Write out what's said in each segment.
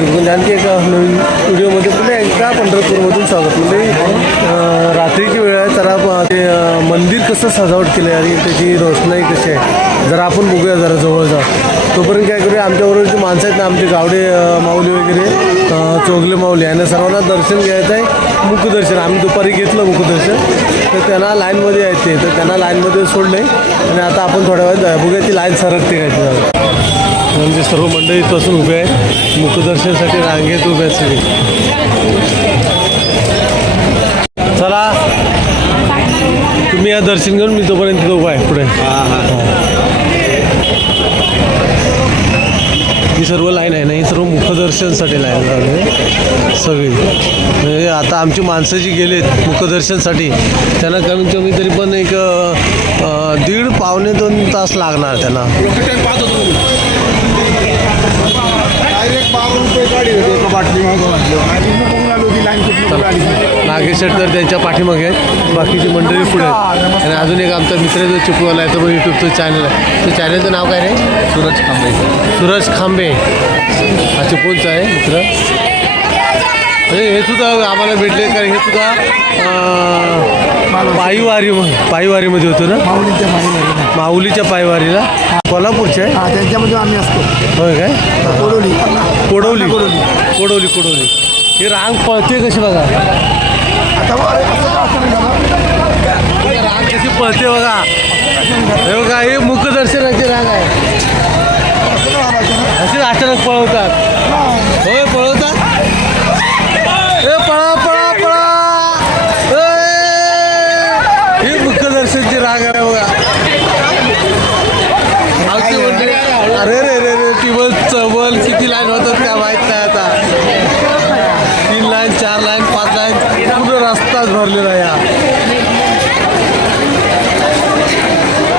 मंडळी आणखी एका नवीन व्हिडिओमध्ये पुन्हा एकदा पंढरपूरमधून स्वागत. म्हणजे रात्रीची वेळ आहे तर ते मंदिर कसं सजावट केलं आहे आणि त्याची रोषणाई कशी आहे? जरा आपण बघूया जरा जवळ जा. तोपर्यंत काय करूया आमच्याबरोबर जी माणसं आहेत ना आमचे गावडे माऊली वगैरे चोगले माऊली यांना सर्वांना दर्शन घ्यायचं आहे मुखदर्शन आम्ही दुपारी घेतलं मुखदर्शन तर त्यांना लाईनमध्ये यायचे तर त्यांना लाईनमध्ये सोडले आणि आता आपण थोड्या वेळ जाऊया. बघूया ती लाईन सरकते काय तिला म्हणजे सर्व मंडळी इथपासून उभे आहेत. मुखदर्शनासाठी रांगेत उभे आहेत सगळे. चला. तुम्ही या दर्शन घेऊन मी तोपर्यंत तिथं उभा आहे. पुढे. ही सर्व लाईन आहे ना ही सर्व मुखदर्शनसाठी लाईन लावली सगळी. म्हणजे आता आमची माणसं जी गेलेत मुखदर्शनसाठी त्यांना कमीत कमी तरी पण एक दीड पावणे दोन तास लागणार त्यांना डायरेक्ट बारा रुपये गाडी होती एका बाटली मागं म्हटलं आणि मग बघून आलो ती लाईन कुठली कुठली आली नागेश शेट तर त्यांच्या पाठीमागे आहेत. बाकीची मंडळी पुढे आहेत. आणि अजून एक आमचा मित्र जो चिपळूणला आहे तो पण यूट्यूबचं चॅनल आहे. त्या चॅनलचं नाव काय रे? सूरज खांबे. सूरज खांबे. हा चिपळूणचा आहे मित्र. म्हणजे हे सुद्धा आम्हाला भेटले कारण हे सुद्धा पायीवारी पायीवारीमध्ये होतो ना? माऊलींच्या माहीत माऊलीच्या पायवारीला. कोल्हापूरचे आहे? त्यांच्यामध्ये आम्ही असतो. होय काय? कोडवली कोडवली. कोडवली कोडवली ही रांग पळते कशी बघा? रांग कशी पळते बघा. हे बघा हे मुखदर्शनाची रांग आहे. असं अचानक पळवतात. होय पळवतात ए पळा पळा पळा ए, ही मुखदर्शनची रांग आहे बघा आमची मंडळी अरे रे रे रे टिबल चबल किती लाईन होतात काय माहीत नाही आता तीन लाईन चार लाईन पाच लाईन पूर्ण रस्ताच भरलेला आहे हा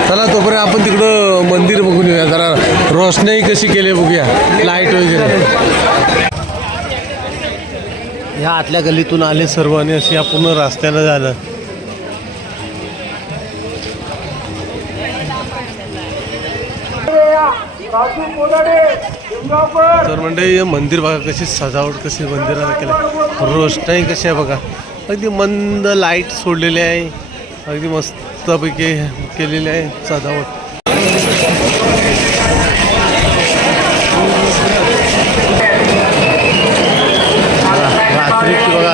चला तोपर्यंत आपण तिकडं मंदिर बघून येऊया जरा रोषणाई कशी केली बघूया. लाइट वगैरे. ह्या आतल्या गल्लीतून आले सर्व आणि अशी या पूर्ण रस्त्यानं झालं. तर म्हणजे मंदिर बघा कशी सजावट कशी मंदिराला केलं. रोषणाई कशी आहे बघा. अगदी मंद लाइट सोडलेली आहे. अगदी मस्तपैकी केलेली आहे सजावट रात्रीची बघा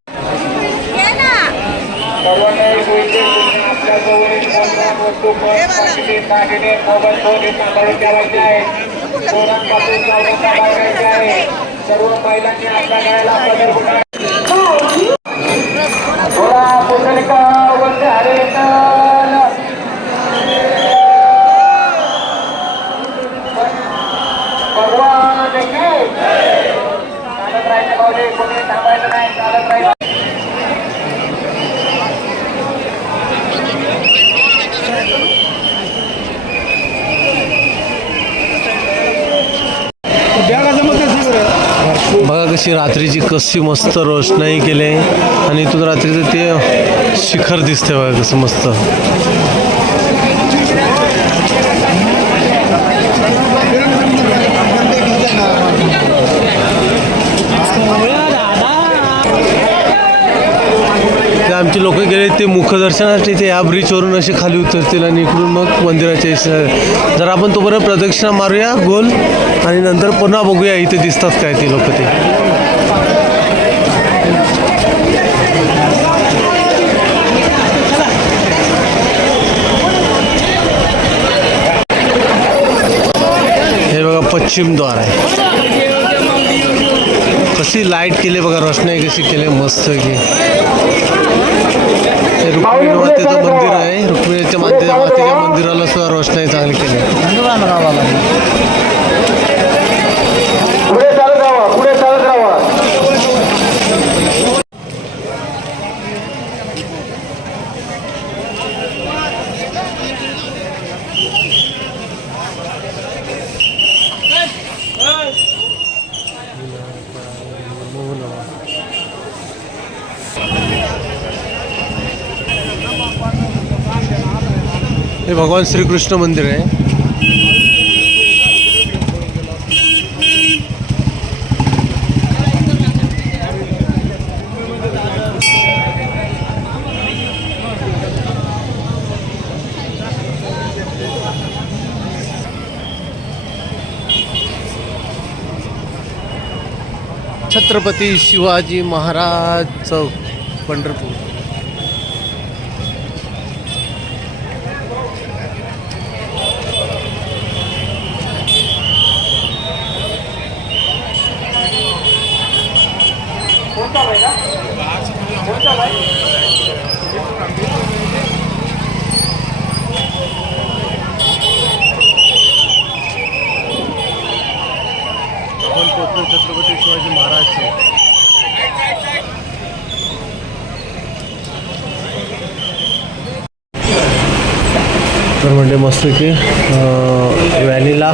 सर्व महिलांनी आपल्या गळ्याला अशी रात्रीची कशी मस्त रोषणाई केली आहे. आणि इथून रात्रीचं ते शिखर दिसते बघा कसं मस्त. ते आमचे लोक गेले ते मुखदर्शनासाठी ते या ब्रिजवरून असे खाली उतरतील आणि इकडून मग मंदिराच्या जर आपण तोपर्यंत प्रदक्षिणा मारूया गोल आणि नंतर पुन्हा बघूया इथे दिसतात काय ते लोक ते. पश्चिम द्वार है। पश्चिमद्वार आहे कशी लाईट केली बघा किसी के लिए मस्त केली रुक्मिणी तो मातेचं मंदिर है। आहे रुक्मिणीच्या माते मातेच्या मंदिराला सुद्धा रोषणाई चांगली के केली पुढे चालत राहा पुढे चालत राहा हे। भगवान श्रीकृष्ण मंदिर आहे छत्रपती शिवाजी महाराज चौक पंढरपूर। छत्रपती शिवाजी महाराज तर म्हणजे मस्तपैकी अं, व्हॅनिला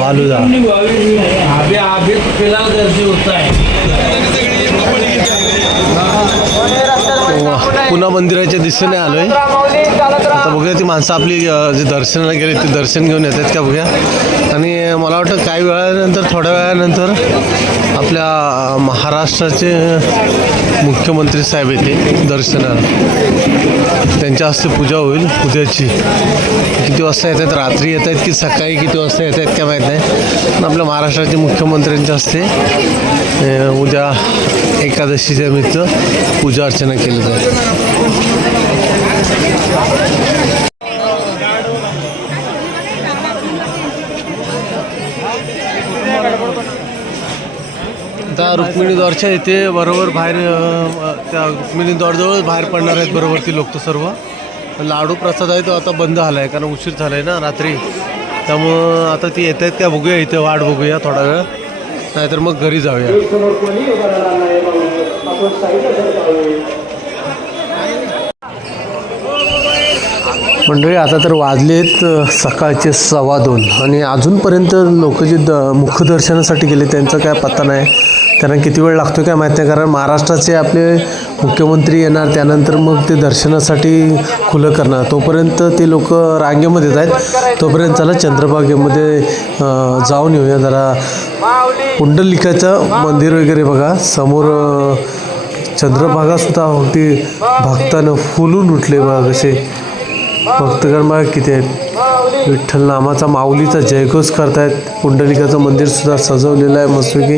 फालुदा अभी अभी तो फिलहाल से होता है पुन्हा मंदिराच्या दिशेने आलोय. आता बघूया ती माणसं आपली जे दर्शनाला गेले ते दर्शन घेऊन येतात का बघूया. आणि मला वाटतं काही वेळानंतर थोड्या वेळानंतर आपल्या महाराष्ट्राचे मुख्यमंत्री साहेब येते दर्शनाला. त्यांच्या हस्ते पूजा होईल उद्याची. किती वाजता येतात रात्री येत आहेत की सकाळी किती वाजता येत आहेत काय माहीत नाही. पण आपल्या महाराष्ट्राचे मुख्यमंत्र्यांच्या हस्ते उद्या एकादशीच्या निमित्त पूजा अर्चना केली जाईल. आता रुक्मिणीद्वारच्या इथे बरोबर बाहेर त्या रुक्मिणीद्वारजवळ बाहेर पडणार आहेत बरोबर ती लोक सर्व. लाडू प्रसाद आहे तो आता बंद झाला आहे कारण उशीर झाला आहे ना रात्री. त्यामुळं आता ती येत आहेत का बघूया इथे वाट बघूया थोडा वेळ. नाहीतर मग घरी जाऊया. मंडळी आता तर वाजलेत सकाळचे सव्वा दोन. आणि अजूनपर्यंत लोक जे द मुखदर्शनासाठी गेले त्यांचा काय पत्ता नाही. कारण किती वेळ लागतो काय माहीत नाही कारण महाराष्ट्राचे आपले मुख्यमंत्री येणार त्यानंतर मग ते दर्शनासाठी खुलं करणार. तोपर्यंत ते लोक रांगेमध्ये येत आहेत. तोपर्यंत चला चंद्रभागेमध्ये जाऊन येऊया जरा. पुंडलिकाचं मंदिर वगैरे बघा. समोर चंद्रभागासुद्धा अगदी भक्तानं फुलून उठले बघा कसे. भक्तगण बघा किती आहेत. विठ्ठल नामाचा माऊलीचा जयघोष करतायत. पुंडलिकाचं मंदिरसुद्धा सजवलेलं आहे मस्तपैकी.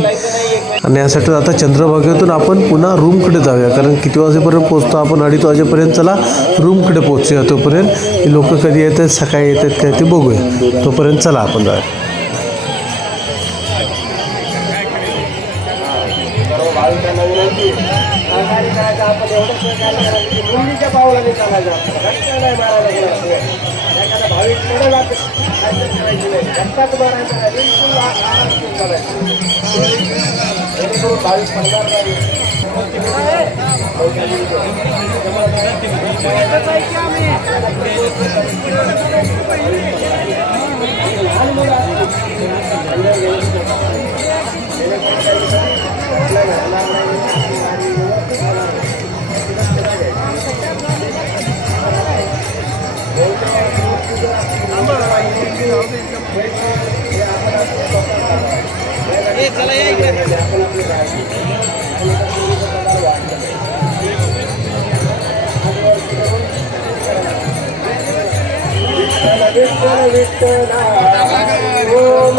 आणि यासाठी आता चंद्रभागेतून आपण पुन्हा रूमकडे जाऊया. कारण किती वाजेपर्यंत पोचतो आपण? अडीच वाजेपर्यंत चला रूमकडे पोचूया तोपर्यंत लोक कधी येत आहेत सकाळी येत आहेत काय ते बघूया. तोपर्यंत चला आपण जाऊया. भाविक पडेल रस्ताच मारायचा नाही बिलकुल आराम विठ्ठल विठ्ठला ओम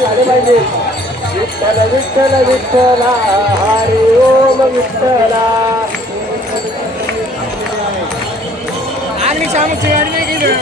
झाले पाहिजे विठ्ठल विठ्ठल विठ्ठला ओम विठ्ठला. Akşamı ciğerine gidiyor.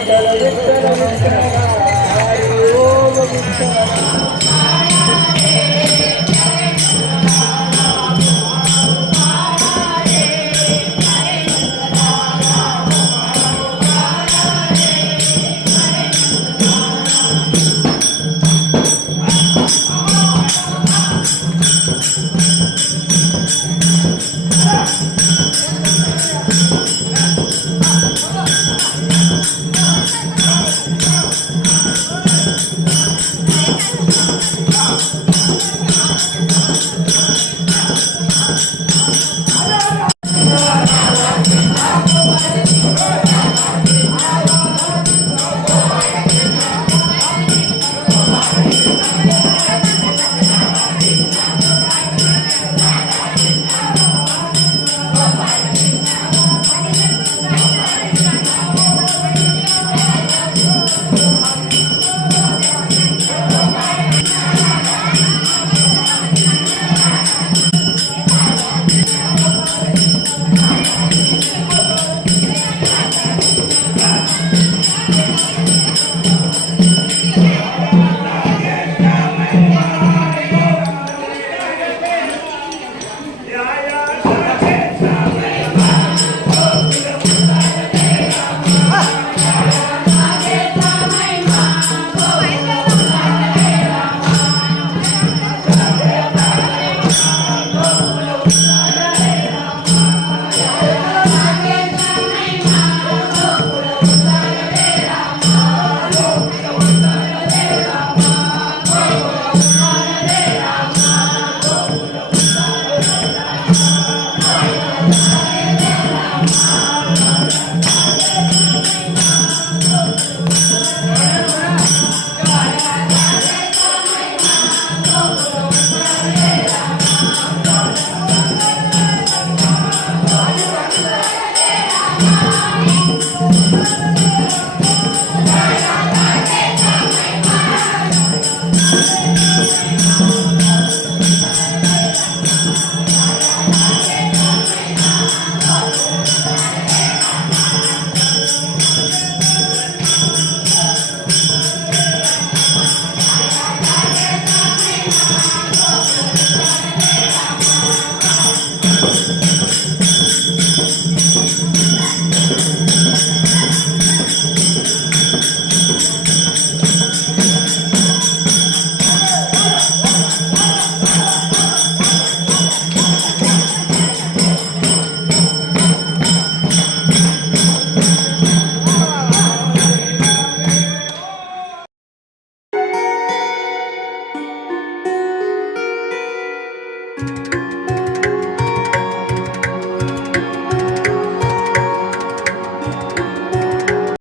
be